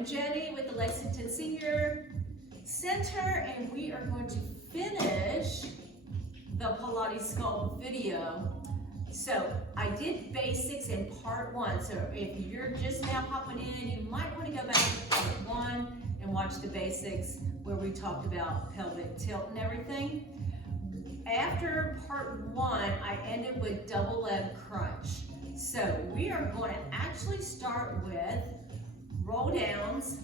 am Jenny with the Lexington Senior Center, and we are going to finish the Pilates skull video. So I did basics in part 1, so if you're just now hopping in, you might want to go back to part 1 and watch the basics where we talked about pelvic tilt and everything. After part 1, I ended with double leg crunch. So we are going to actually start with roll downs,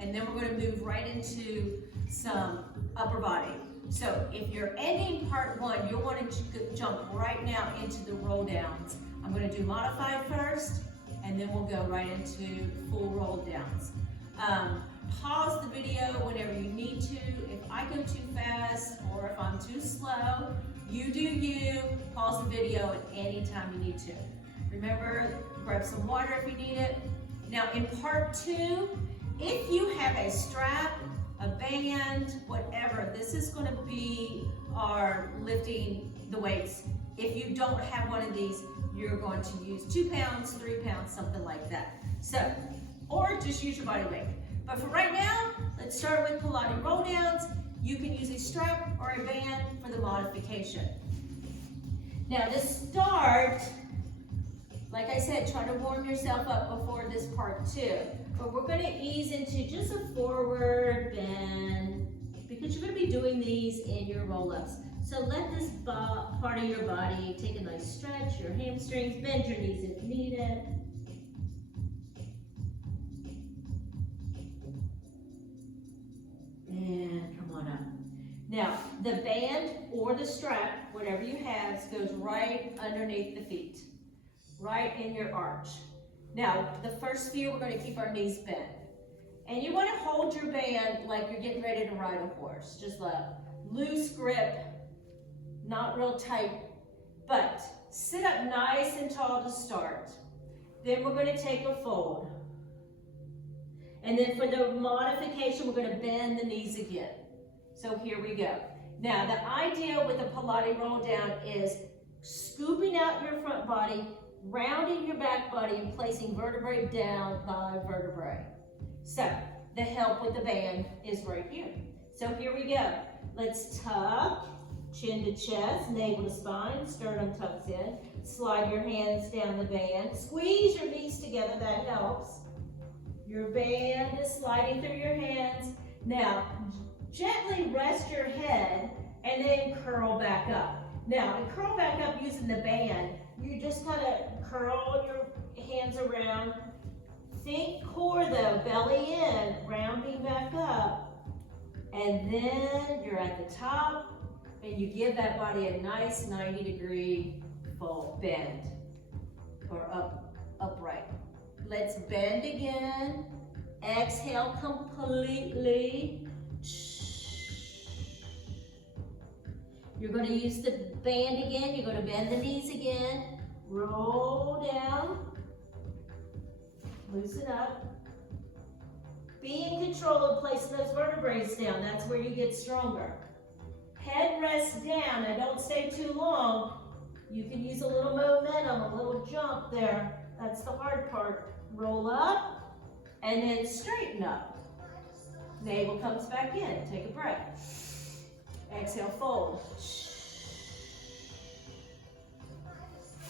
and then we're going to move right into some upper body. So if you're ending part 1, you'll want to jump right now into the roll downs. I'm going to do modified first, and then we'll go right into full roll downs. Pause the video whenever you need to. If I go too fast or if I'm too slow, you do you. Pause the video at any time you need to. Remember, grab some water if you need it. Now in part 2, if you have a strap, a band, whatever, this is going to be our lifting the weights. If you don't have one of these, you're going to use 2 pounds, 3 pounds, something like that. So, or just use your body weight. But for right now, let's start with Pilates roll downs. You can use a strap or a band for the modification. Now to start, like I said, try to warm yourself up before this part 2. But we're going to ease into just a forward bend because you're going to be doing these in your roll-ups. So let this part of your body take a nice stretch, your hamstrings, bend your knees if needed. And come on up. Now, the band or the strap, whatever you have, goes right underneath the feet, right in your arch. Now, the first few, we're going to keep our knees bent. And you want to hold your band like you're getting ready to ride a horse. Just a loose grip, not real tight, but sit up nice and tall to start. Then we're going to take a fold. And then for the modification, we're going to bend the knees again. So here we go. Now, the idea with the Pilates roll down is scooping out your front body, rounding your back body, and placing vertebrae down by vertebrae. So, the help with the band is right here. So here we go. Let's tuck, chin to chest, navel to spine, sternum tucks in. Slide your hands down the band. Squeeze your knees together, that helps. Your band is sliding through your hands. Now, gently rest your head and then curl back up. Now, to curl back up using the band, you just kind of curl your hands around. Think core though, belly in, rounding back up. And then you're at the top and you give that body a nice 90-degree full bend or upright. Let's bend again. Exhale completely. You're going to use the band again. You're going to bend the knees again. Roll down. Loosen up. Be in control of placing those vertebrae down. That's where you get stronger. Head rests down. Now don't stay too long. You can use a little momentum, a little jump there. That's the hard part. Roll up and then straighten up. Navel comes back in. Take a breath. Exhale, fold.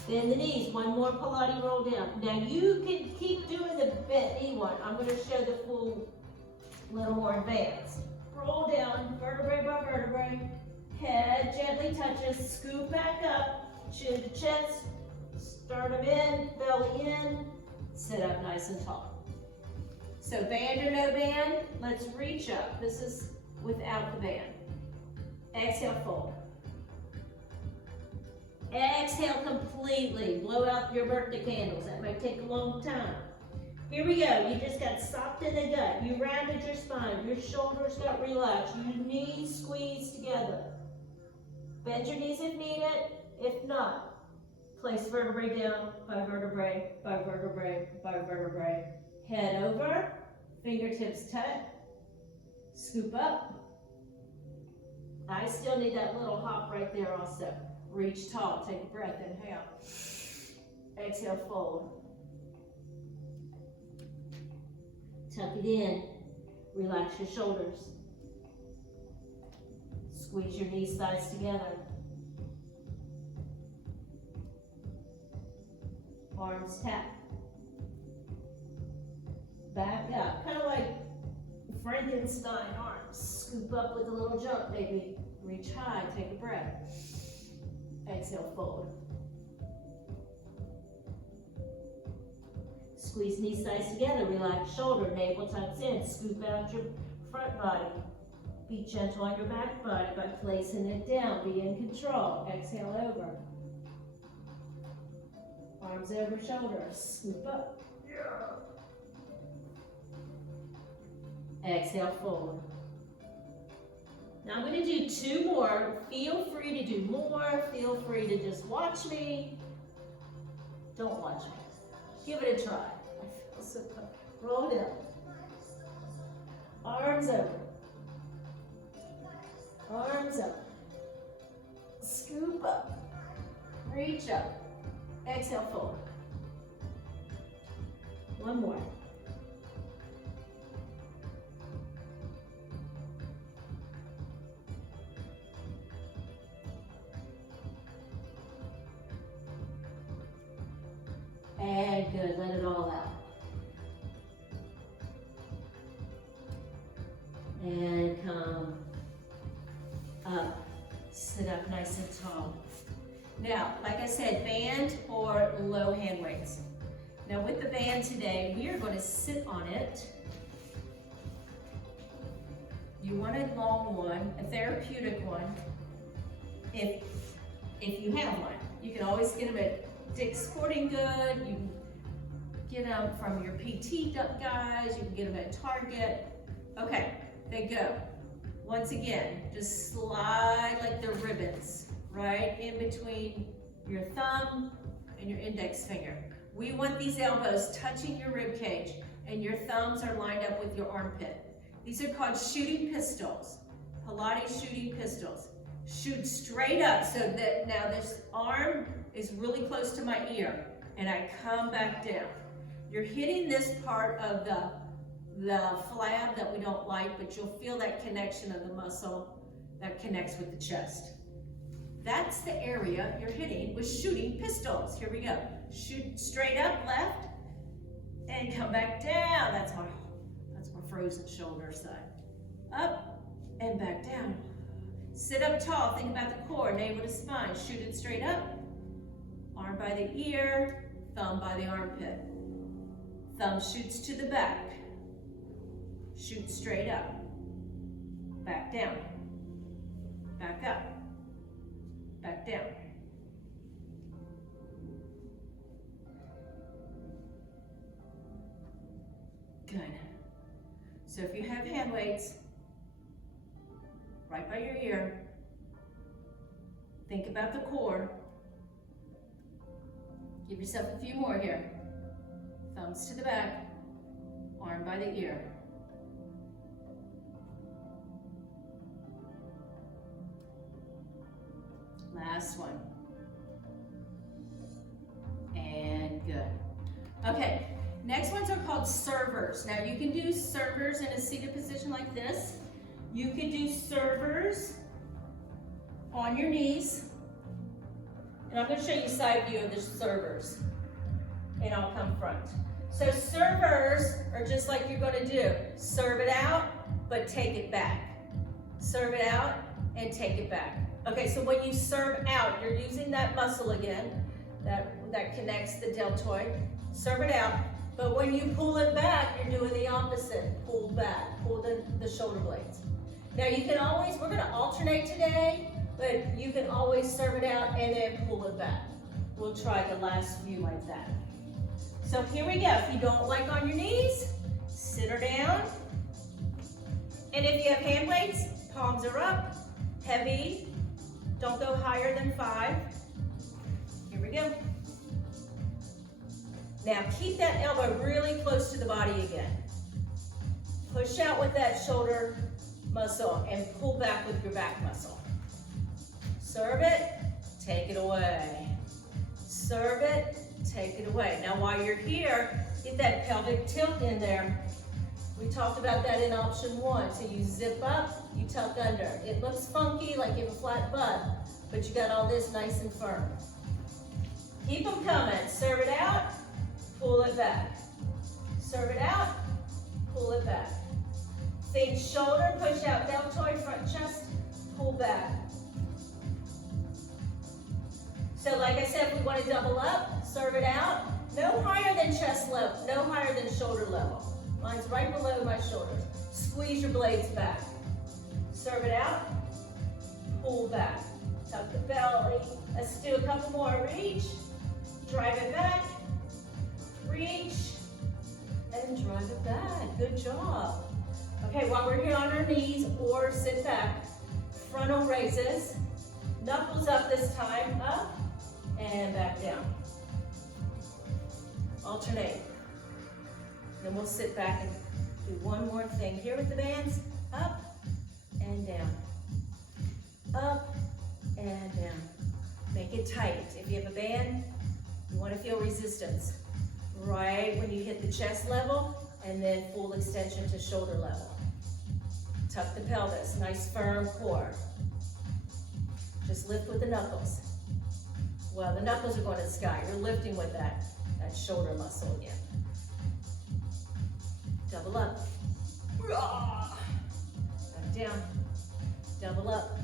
Bend the knees. One more Pilates roll down. Now you can keep doing the bent knee one. I'm going to show the full little more advanced. Roll down, vertebrae by vertebrae. Head gently touches. Scoop back up. Chin to chest. Sternum in, belly in. Sit up nice and tall. So band or no band, let's reach up. This is without the band. Exhale, fold. Exhale completely. Blow out your birthday candles. That might take a long time. Here we go. You just got socked in the gut. You rounded your spine. Your shoulders got relaxed. Your knees squeezed together. Bend your knees if needed. If not, place vertebrae down by vertebrae, by vertebrae, by vertebrae. Head over. Fingertips touch. Scoop up. I still need that little hop right there also. Reach tall, take a breath, inhale. Exhale, fold. Tuck it in. Relax your shoulders. Squeeze your knees, thighs together. Arms tap. Back up. Kind of like Frankenstein arms. Scoop up with a little jump, maybe. Reach high, take a breath. Exhale, fold. Squeeze knees, thighs together. Relax shoulder, navel tucks in. Scoop out your front body. Be gentle on your back body by placing it down. Be in control. Exhale over. Arms over shoulders. Scoop up. Exhale, forward. Now I'm going to do 2 more. Feel free to do more. Feel free to just watch me. Don't watch me. Give it a try. I feel so good. Roll down. Arms over. Arms up. Scoop up. Reach up. Exhale, forward. 1 more. And good, let it all out. And come up, sit up nice and tall. Now, like I said, band or low hand weights. Now with the band today, we are going to sit on it. You want a long one, a therapeutic one, if you have one. You can always get them at Dick's Sporting Good, you can get them from your PT guys, you can get them at Target. Okay, they go. Once again, just slide like they're ribbons, right in between your thumb and your index finger. We want these elbows touching your rib cage and your thumbs are lined up with your armpit. These are called shooting pistols, Pilates shooting pistols. Shoot straight up so that now this arm is really close to my ear and I come back down. You're hitting this part of the flab that we don't like, but you'll feel that connection of the muscle that connects with the chest. That's the area you're hitting with shooting pistols. Here we go. Shoot straight up, left, and come back down. That's my frozen shoulder side. Up and back down. Sit up tall, think about the core, navel to spine. Shoot it straight up. Arm by the ear, thumb by the armpit. Thumb shoots to the back. Shoot straight up. Back down. Back up. Back down. Good. So if you have hand weights, right by your ear, think about the core. Give yourself a few more here. Thumbs to the back, arm by the ear. Last one. And good. Okay, next ones are called servers. Now you can do servers in a seated position like this. You can do servers on your knees. And I'm going to show you side view of the servers. And I'll come front. So servers are just like you're going to do. Serve it out, but take it back. Serve it out and take it back. Okay, so when you serve out, you're using that muscle again, that connects the deltoid. Serve it out, but when you pull it back, you're doing the opposite. Pull back, pull the shoulder blades. Now you can always, we're going to alternate today, but you can always serve it out and then pull it back. We'll try the last few like that. So here we go. If you don't like on your knees, sit her down. And if you have hand weights, palms are up, heavy. Don't go higher than 5. Here we go. Now keep that elbow really close to the body again. Push out with that shoulder muscle and pull back with your back muscle. Serve it, take it away. Serve it, take it away. Now while you're here, get that pelvic tilt in there. We talked about that in option 1. So you zip up, you tuck under. It looks funky, like you have a flat butt, but you got all this nice and firm. Keep them coming. Serve it out, pull it back. Serve it out, pull it back. Think shoulder, push out, deltoid, front chest, pull back. So like I said, we want to double up, serve it out. No higher than chest level, no higher than shoulder level. Mine's right below my shoulders. Squeeze your blades back. Serve it out, pull back. Tuck the belly. Let's do a couple more. Reach, drive it back, reach, and drive it back. Good job. Okay, while we're here on our knees or sit back, frontal raises, knuckles up this time, up and back down. Alternate. Then we'll sit back and do one more thing here with the bands, up and down, up and down. Make it tight. If you have a band, you want to feel resistance right when you hit the chest level, and then full extension to shoulder level. Tuck the pelvis, nice firm core. Just lift with the knuckles. Well, the knuckles are going to the sky. You're lifting with that shoulder muscle again. Double up. Back down. Double up.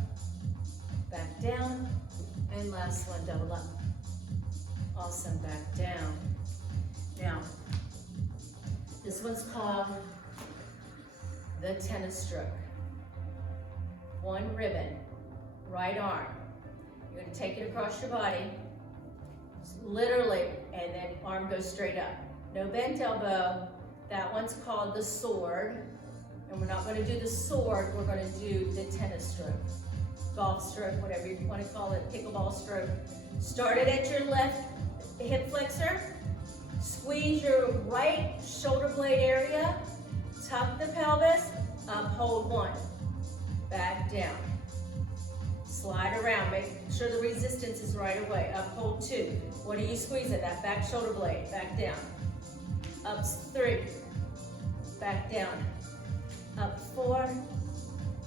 Back down. And last one, double up. Awesome, back down. Now, this one's called the tennis stroke. One ribbon, right arm. You're going to take it across your body, literally, and then arm goes straight up. No bent elbow. That one's called the sword. And we're not going to do the sword, we're going to do the tennis stroke. Golf stroke, whatever you want to call it, pickleball stroke. Start it at your left hip flexor. Squeeze your right shoulder blade area. Tuck the pelvis. Up, hold one. Back down. Slide around. Make sure the resistance is right away. Up, hold two. What are you squeezing? That back shoulder blade. Back down. Up three. Back down. Up four.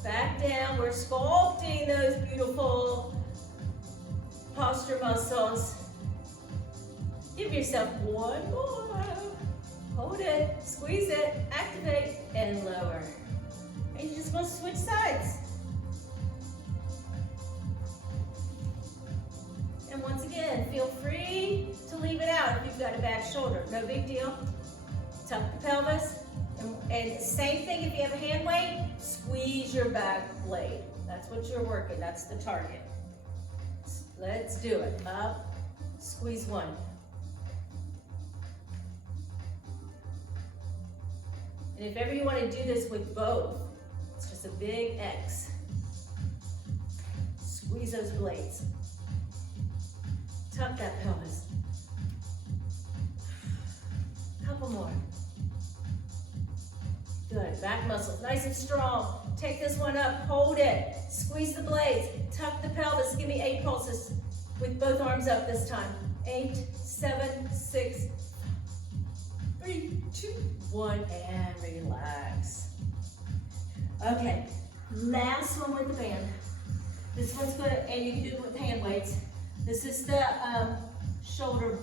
Back down. We're sculpting those beautiful posture muscles. Give yourself one more. Hold it, squeeze it, activate, and lower. And you're just going to switch sides. And once again, feel free to leave it out if you've got a bad shoulder. No big deal. Tuck the pelvis. And same thing if you have a hand weight, squeeze your back blade. That's what you're working. That's the target. Let's do it. Up, squeeze one. And if ever you want to do this with both, it's just a big X. Squeeze those blades. Tuck that pelvis. Couple more. Good, back muscles, nice and strong. Take this one up, hold it. Squeeze the blades, tuck the pelvis. Give me 8 pulses with both arms up this time. 8, 7, 6, 3, 2, 1, and relax. Okay, last one with the band. This one's good, and you can do it with hand weights. This is the shoulder,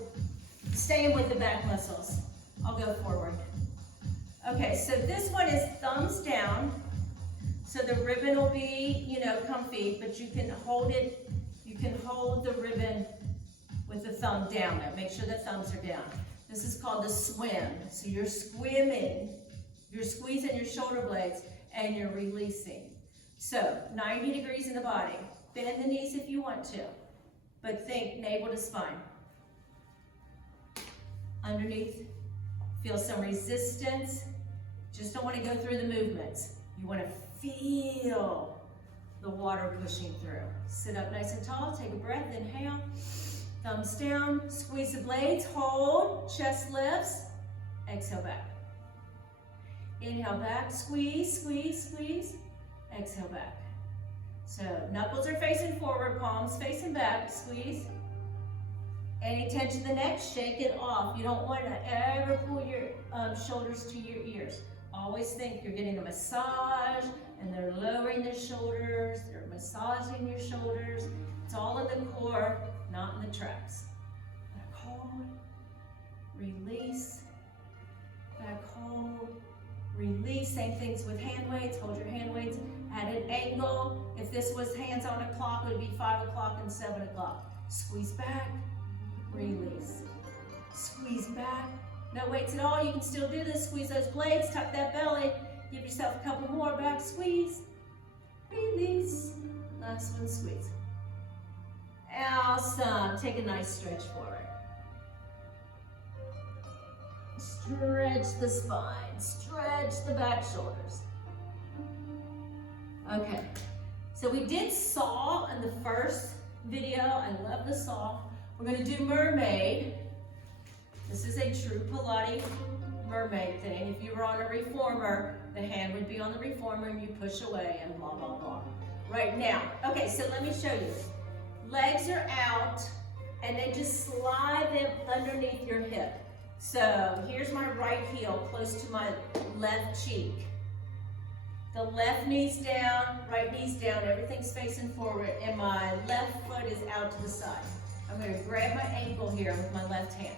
staying with the back muscles. I'll go forward. Okay, so this one is thumbs down. So the ribbon will be, comfy, but you can hold it, you can hold the ribbon with the thumb down there. Make sure the thumbs are down. This is called the swim. So you're swimming, you're squeezing your shoulder blades, and you're releasing. So 90 degrees in the body. Bend the knees if you want to, but think navel to spine. Underneath, feel some resistance. Just don't want to go through the movements. You want to feel the water pushing through. Sit up nice and tall, take a breath, inhale. Thumbs down, squeeze the blades, hold, chest lifts, exhale back. Inhale back, squeeze, squeeze, squeeze, exhale back. So knuckles are facing forward, palms facing back, squeeze. Any tension in the neck, shake it off. You don't want to ever pull your shoulders to your ears. always think you're getting a massage and they're lowering their shoulders, they're massaging your shoulders. It's all in the core, not in the traps. Back hold, release, back hold, release. Same things with hand weights. Hold your hand weights at an angle. If this was hands on a clock, it would be 5 o'clock and 7 o'clock. Squeeze back, release. Squeeze back. No weights at all. You can still do this. Squeeze those blades, tuck that belly. Give yourself a couple more. Back squeeze, release. Last one, squeeze. Awesome. Take a nice stretch forward. Stretch the spine, stretch the back shoulders. Okay, so we did saw in the first video. I love the saw. We're gonna do mermaid. This is a true Pilates mermaid thing. If you were on a reformer, the hand would be on the reformer and you push away and blah, blah, blah. Right now, okay, so let me show you. Legs are out and then just slide them underneath your hip. So here's my right heel close to my left cheek. The left knee's down, right knee's down, everything's facing forward, and my left foot is out to the side. I'm gonna grab my ankle here with my left hand.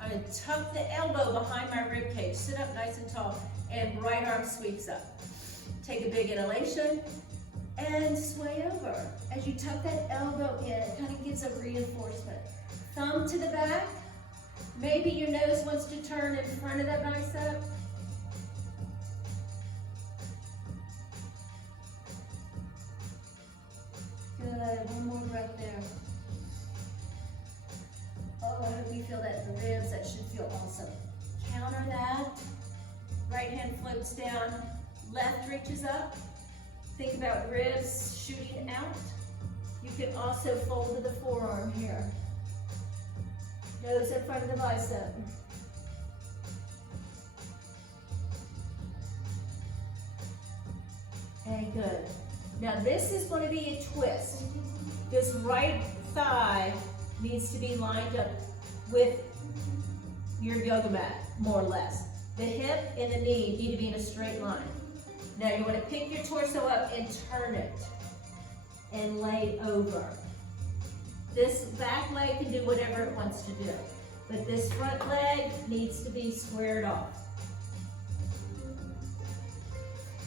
I'm gonna tuck the elbow behind my rib cage, sit up nice and tall, and right arm sweeps up. Take a big inhalation and sway over. As you tuck that elbow in, it kind of gives a reinforcement. Thumb to the back. Maybe your nose wants to turn in front of that bicep. Good, one more breath there. Oh, I hope you feel that in the ribs. That should feel awesome. Counter that. Right hand floats down, left reaches up. Think about ribs shooting out. You can also fold to the forearm here. Nose in front of the bicep. And good. Now this is going to be a twist. This right thigh needs to be lined up with your yoga mat, more or less. The hip and the knee need to be in a straight line. Now you want to pick your torso up and turn it and lay over. This back leg can do whatever it wants to do, but this front leg needs to be squared off.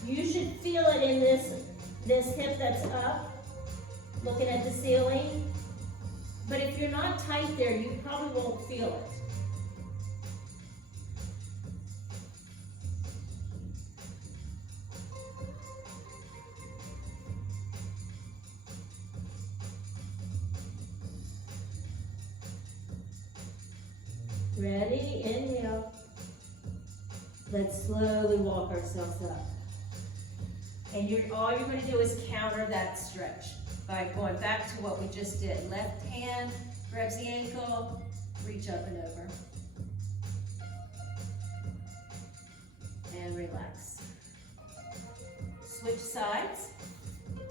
You should feel it in this hip that's up, looking at the ceiling. But if you're not tight there, you probably won't feel it. Ready? Inhale. Let's slowly walk ourselves up. And all you're going to do is counter that stretch by going back to what we just did. Left hand grabs the ankle, reach up and over. And relax. Switch sides.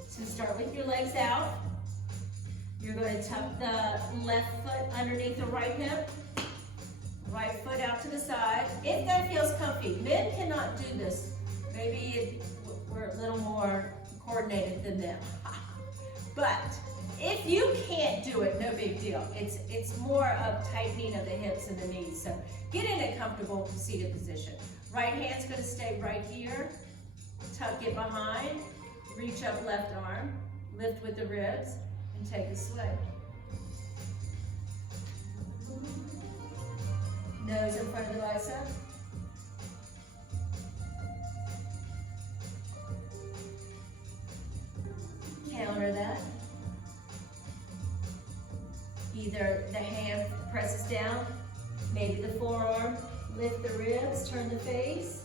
So start with your legs out. You're going to tuck the left foot underneath the right hip. Right foot out to the side. If that feels comfy. Men cannot do this. Maybe we're a little more coordinated than them. But if you can't do it, no big deal. It's more of tightening of the hips and the knees. So get in a comfortable seated position. Right hand's going to stay right here. Tuck it behind. Reach up left arm. Lift with the ribs and take a sway. Nose in front of the bicep. Counter that. Either the hand presses down, maybe the forearm, lift the ribs, turn the face.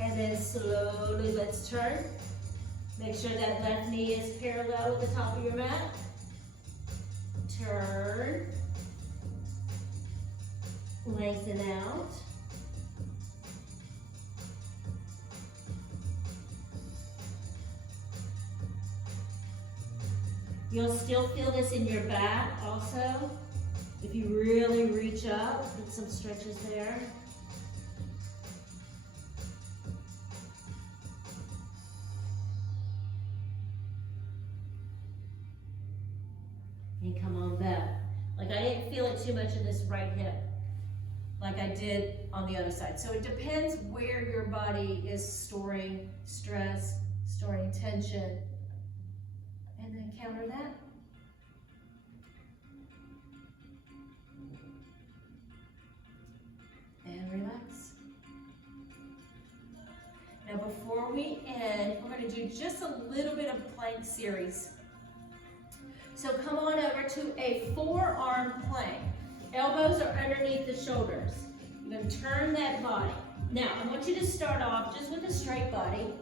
And then slowly let's turn. Make sure that left knee is parallel with the top of your mat. Turn. Lengthen out. You'll still feel this in your back also. If you really reach up, get some stretches there. And come on back. Like I didn't feel it too much in this right hip, like I did on the other side. So it depends where your body is storing stress, storing tension, and then counter that. And relax. Now before we end, we're going to do just a little bit of plank series. So come on over to a forearm plank. Elbows are underneath the shoulders. You're going to turn that body. Now I want you to start off just with a straight body.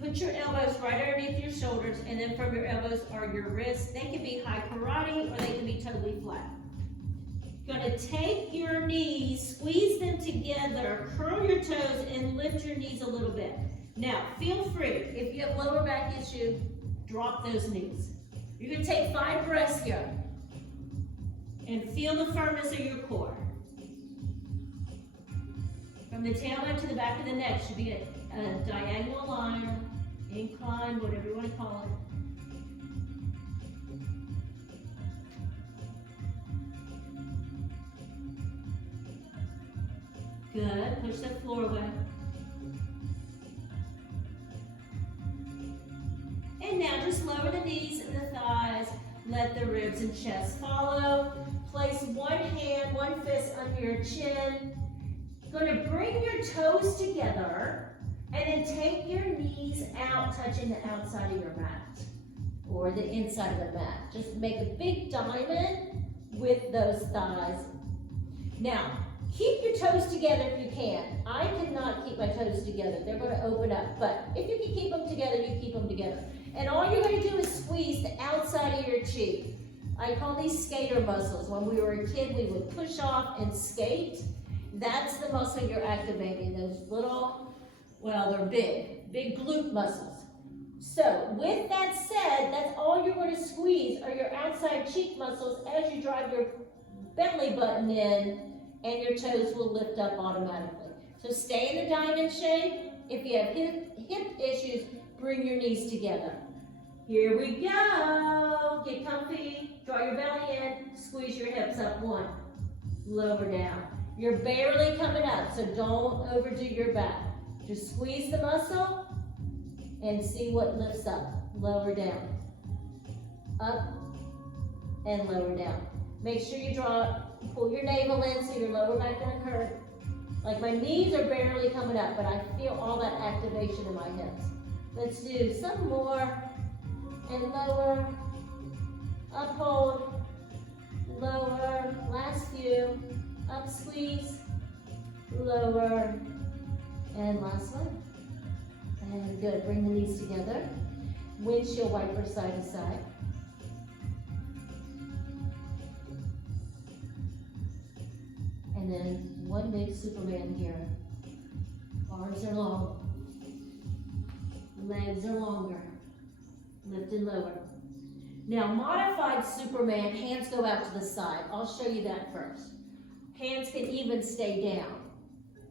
Put your elbows right underneath your shoulders, and then from your elbows are your wrists. They can be high karate or they can be totally flat. You're going to take your knees, squeeze them together, curl your toes, and lift your knees a little bit. Now, feel free, if you have lower back issue, drop those knees. You're going to take 5 breaths here and feel the firmness of your core. From the tailbone to the back of the neck should be a diagonal line, incline, whatever you want to call it. Good. Push the floor away. And now just lower the knees and the thighs. Let the ribs and chest follow. Place one hand, one fist under your chin. Going to bring your toes together and then take your knees out, touching the outside of your mat or the inside of the mat. Just make a big diamond with those thighs. Now, keep your toes together if you can. I cannot keep my toes together. They're going to open up. But if you can keep them together, you keep them together. And all you're going to do is squeeze the outside of your cheek. I call these skater muscles. When we were a kid, we would push off and skate. That's the muscle you're activating. Those little, well, they're big glute muscles. So with that said, that's all you're going to squeeze are your outside cheek muscles as you drive your belly button in, and your toes will lift up automatically. So stay in the diamond shape. If you have hip issues, bring your knees together. Here we go. Get comfy, draw your belly in, squeeze your hips up. 1, lower down. You're barely coming up, so don't overdo your back. Just squeeze the muscle and see what lifts up. Lower down. Up and lower down. Make sure you pull your navel in so your lower back doesn't hurt. Like my knees are barely coming up, but I feel all that activation in my hips. Let's do some more. And lower, up hold, lower, last few, up squeeze, lower, and last one. And good, bring the knees together. Windshield wiper side to side. And then one big Superman here. Arms are long, legs are longer. Lift and lower. Now, modified Superman, hands go out to the side. I'll show you that first. Hands can even stay down.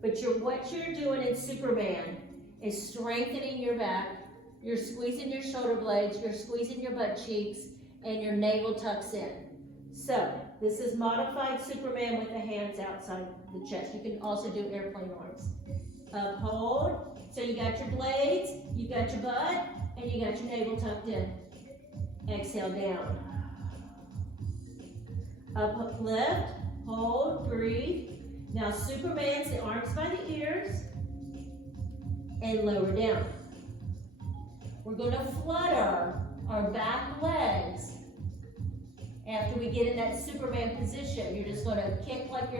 But what you're doing in Superman is strengthening your back. You're squeezing your shoulder blades. You're squeezing your butt cheeks. And your navel tucks in. So, this is modified Superman with the hands outside the chest. You can also do airplane arms. Up, hold. So you got your blades, you got your butt, and you got your navel tucked in. Exhale down. Up, lift, hold, breathe. Now Superman's the arms by the ears and lower down. We're going to flutter our back legs. After we get in that Superman position, you're just going to kick like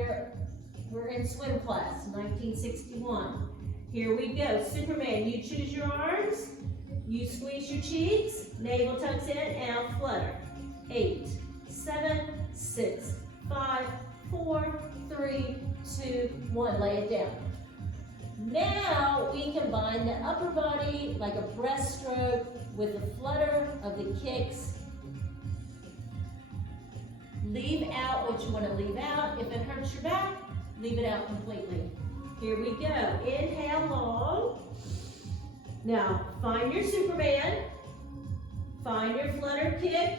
we're in swim class, 1961. Here we go. Superman, you choose your arms. You squeeze your cheeks, navel tucks in, and I'll flutter. 8, 7, 6, 5, 4, 3, 2, 1. Lay it down. Now we combine the upper body like a breaststroke with the flutter of the kicks. leave out what you want to leave out. If it hurts your back, leave it out completely. Here we go. Inhale long. Now, find your Superman, find your flutter kick,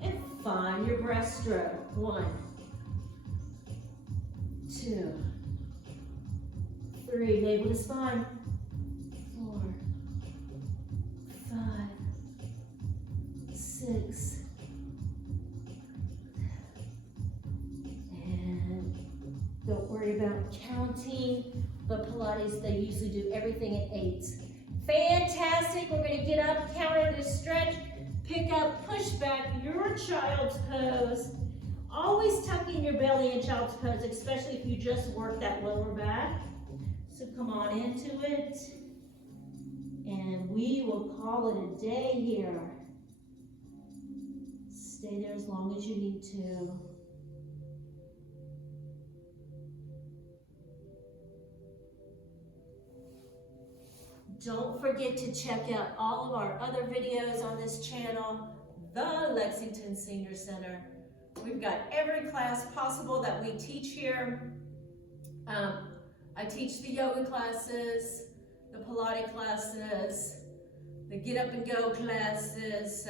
and find your breaststroke. 1, 2, 3, navel to spine. 4, 5, 6, and don't worry about counting, but Pilates, they usually do everything at 8. Fantastic. We're going to get up, counter this stretch, pick up, push back your child's pose. Always tuck in your belly in child's pose, especially if you just work that lower back. So come on into it, and we will call it a day here. Stay there as long as you need to. Don't forget to check out all of our other videos on this channel, the Lexington Senior Center. We've got every class possible that we teach here. I teach the yoga classes, the Pilates classes, the get up and go classes.